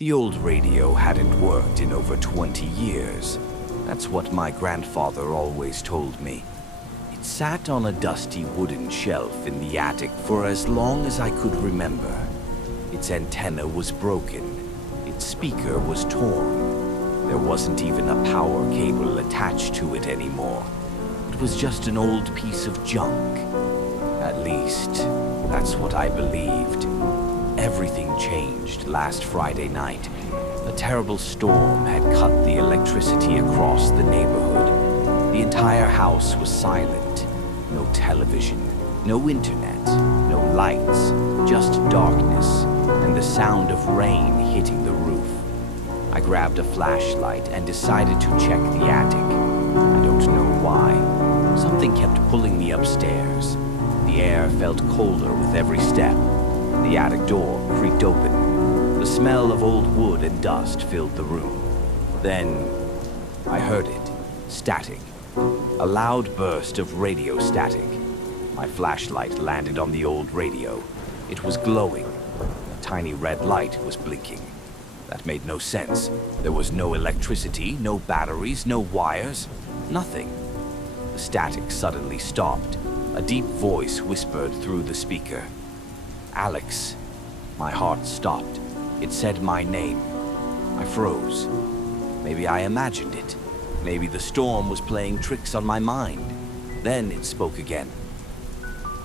The old radio hadn't worked in over 20 years. That's what my grandfather always told me. It sat on a dusty wooden shelf in the attic for as long as I could remember. Its antenna was broken. Its speaker was torn. There wasn't even a power cable attached to it anymore. It was just an old piece of junk. At least, that's what I believed. Everything changed last Friday night. A terrible storm had cut the electricity across the neighborhood. The entire house was silent. No television, no internet, no lights, just darkness and the sound of rain hitting the roof. I grabbed a flashlight and decided to check the attic. I don't know why. Something kept pulling me upstairs. The air felt colder with every step. The attic door creaked open. The smell of old wood and dust filled the room. Then, I heard it. Static. A loud burst of radio static. My flashlight landed on the old radio. It was glowing. A tiny red light was blinking. That made no sense. There was no electricity, no batteries, no wires, nothing. The static suddenly stopped. A deep voice whispered through the speaker. Alex. My heart stopped. It said my name. I froze. Maybe I imagined it. Maybe the storm was playing tricks on my mind. Then it spoke again.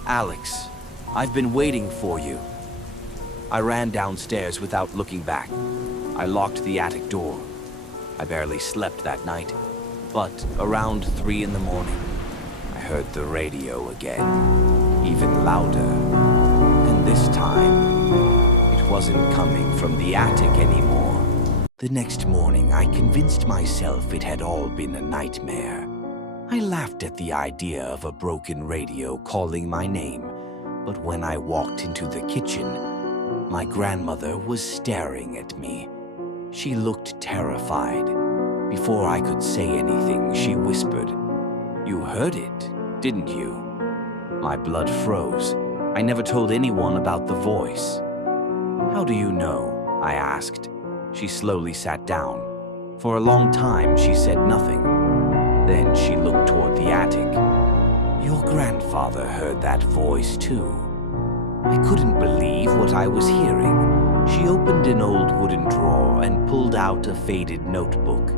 Alex, I've been waiting for you. I ran downstairs without looking back. I locked the attic door. I barely slept that night, but around 3 in the morning, I heard the radio again, even louder. And this time, it wasn't coming from the attic anymore. The next morning, I convinced myself it had all been a nightmare. I laughed at the idea of a broken radio calling my name, but when I walked into the kitchen, my grandmother was staring at me. She looked terrified. Before I could say anything, she whispered, "You heard it, didn't you?" My blood froze. I never told anyone about the voice. "How do you know?" I asked. She slowly sat down. For a long time, she said nothing. Then she looked toward the attic. "Your grandfather heard that voice too." I couldn't believe what I was hearing. She opened an old wooden drawer and pulled out a faded notebook.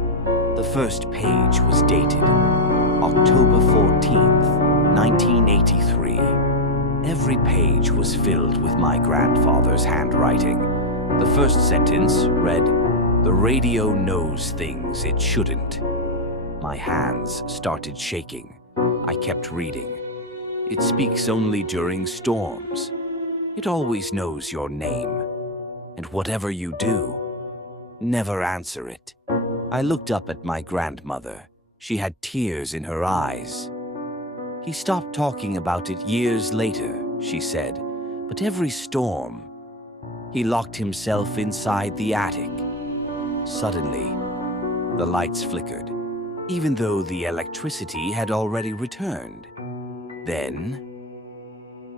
The first page was dated October 14th, 1983. Every page was filled with my grandfather's handwriting. The first sentence read, "The radio knows things it shouldn't." My hands started shaking. I kept reading. "It speaks only during storms. It always knows your name. And whatever you do, never answer it." I looked up at my grandmother. She had tears in her eyes. "He stopped talking about it years later," she said, "but every storm, he locked himself inside the attic." Suddenly, the lights flickered, even though the electricity had already returned. Then,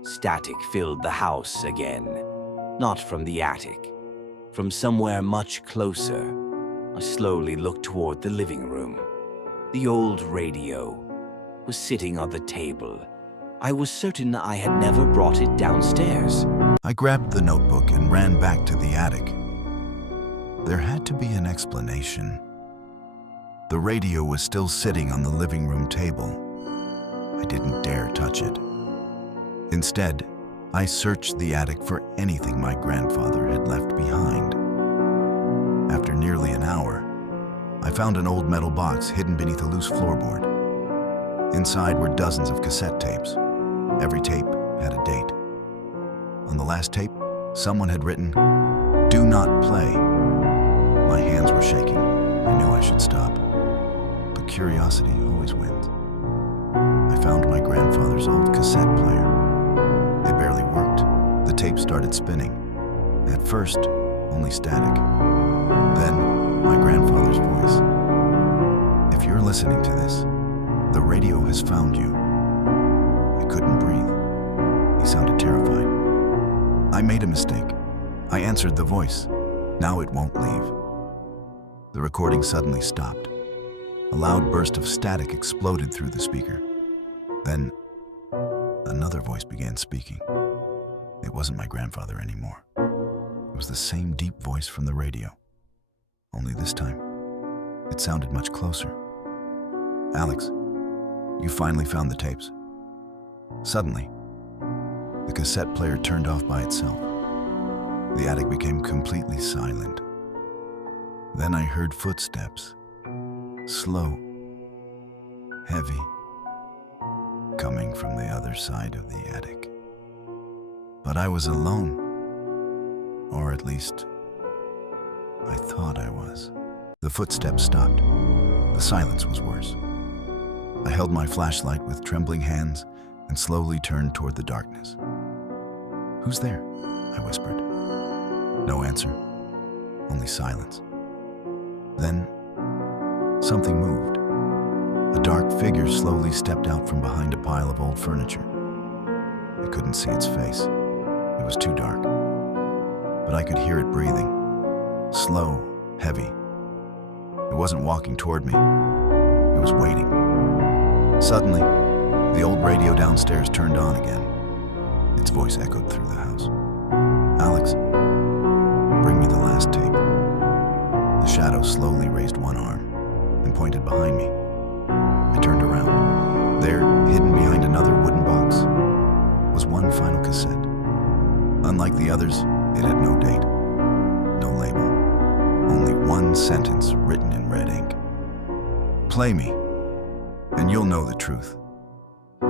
static filled the house again, not from the attic, from somewhere much closer. I slowly looked toward the living room. The old radio was sitting on the table. I was certain I had never brought it downstairs. I grabbed the notebook and ran back to the attic. There had to be an explanation. The radio was still sitting on the living room table. I didn't dare touch it. Instead, I searched the attic for anything my grandfather had left behind. After nearly an hour, I found an old metal box hidden beneath a loose floorboard. Inside were dozens of cassette tapes. Every tape had a date. On the last tape, someone had written, "Do not play." My hands were shaking. I knew I should stop. But curiosity always wins. I found my grandfather's old cassette player. It barely worked. The tape started spinning. At first, only static. Then, my grandfather's voice. "If you're listening to this, the radio has found you." I couldn't breathe. He sounded terrified. I made a mistake. I answered the voice. Now it won't leave. The recording suddenly stopped. A loud burst of static exploded through the speaker. Then, another voice began speaking. It wasn't my grandfather anymore. It was the same deep voice from the radio. Only this time, it sounded much closer. "Alex, you finally found the tapes." Suddenly, the cassette player turned off by itself. The attic became completely silent. Then I heard footsteps, slow, heavy, coming from the other side of the attic. But I was alone, or at least, I thought I was. The footsteps stopped. The silence was worse. I held my flashlight with trembling hands and slowly turned toward the darkness. "Who's there?" I whispered. No answer, only silence. Then, something moved. A dark figure slowly stepped out from behind a pile of old furniture. I couldn't see its face. It was too dark. But I could hear it breathing. Slow, heavy. It wasn't walking toward me. It was waiting. Suddenly, the old radio downstairs turned on again. Its voice echoed through the house. "Alex, bring me the last tape." The shadow slowly raised one arm and pointed behind me. I turned around. There, hidden behind another wooden box, was one final cassette. Unlike the others, it had no date, no label, only one sentence written in red ink. "Play me, and you'll know the truth."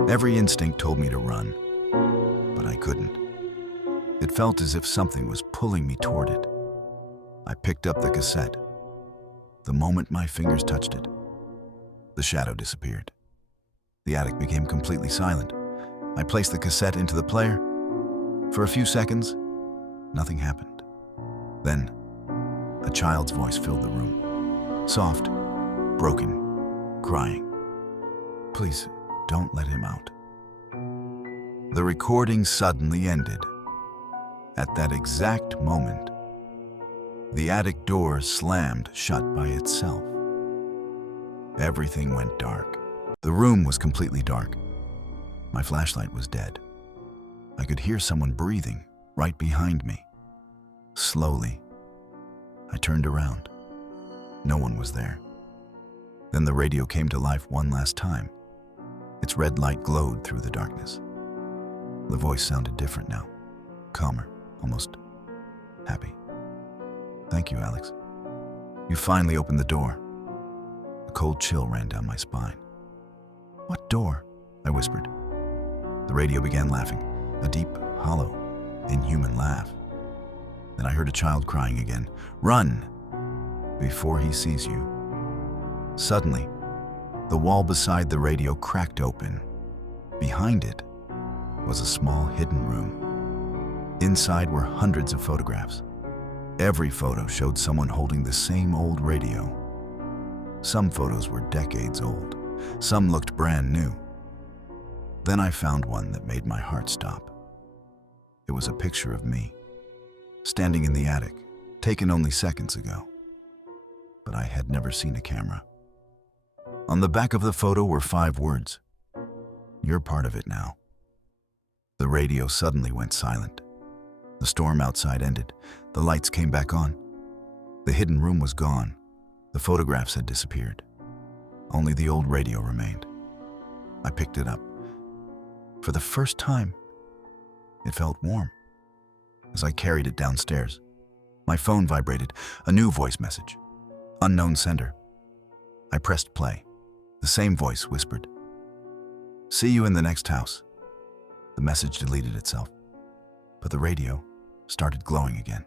Every instinct told me to run, but I couldn't. It felt as if something was pulling me toward it. I picked up the cassette. The moment my fingers touched it, the shadow disappeared. The attic became completely silent. I placed the cassette into the player. For a few seconds, nothing happened. Then, a child's voice filled the room. Soft, broken, crying. "Please, don't let him out." The recording suddenly ended. At that exact moment, the attic door slammed shut by itself. Everything went dark. The room was completely dark. My flashlight was dead. I could hear someone breathing right behind me. Slowly, I turned around. No one was there. Then the radio came to life one last time. Its red light glowed through the darkness. The voice sounded different now, calmer, almost happy. "Thank you, Alex. You finally opened the door." A cold chill ran down my spine. "What door?" I whispered. The radio began laughing, a deep, hollow, inhuman laugh. Then I heard a child crying again, "Run! Before he sees you." Suddenly, the wall beside the radio cracked open. Behind it was a small hidden room. Inside were hundreds of photographs. Every photo showed someone holding the same old radio. Some photos were decades old. Some looked brand new. Then I found one that made my heart stop. It was a picture of me, standing in the attic, taken only seconds ago. But I had never seen a camera. On the back of the photo were 5 words. "You're part of it now." The radio suddenly went silent. The storm outside ended. The lights came back on. The hidden room was gone. The photographs had disappeared. Only the old radio remained. I picked it up. For the first time, it felt warm. As I carried it downstairs, my phone vibrated, a new voice message. Unknown sender. I pressed play. The same voice whispered, "See you in the next house." The message deleted itself, but the radio started glowing again.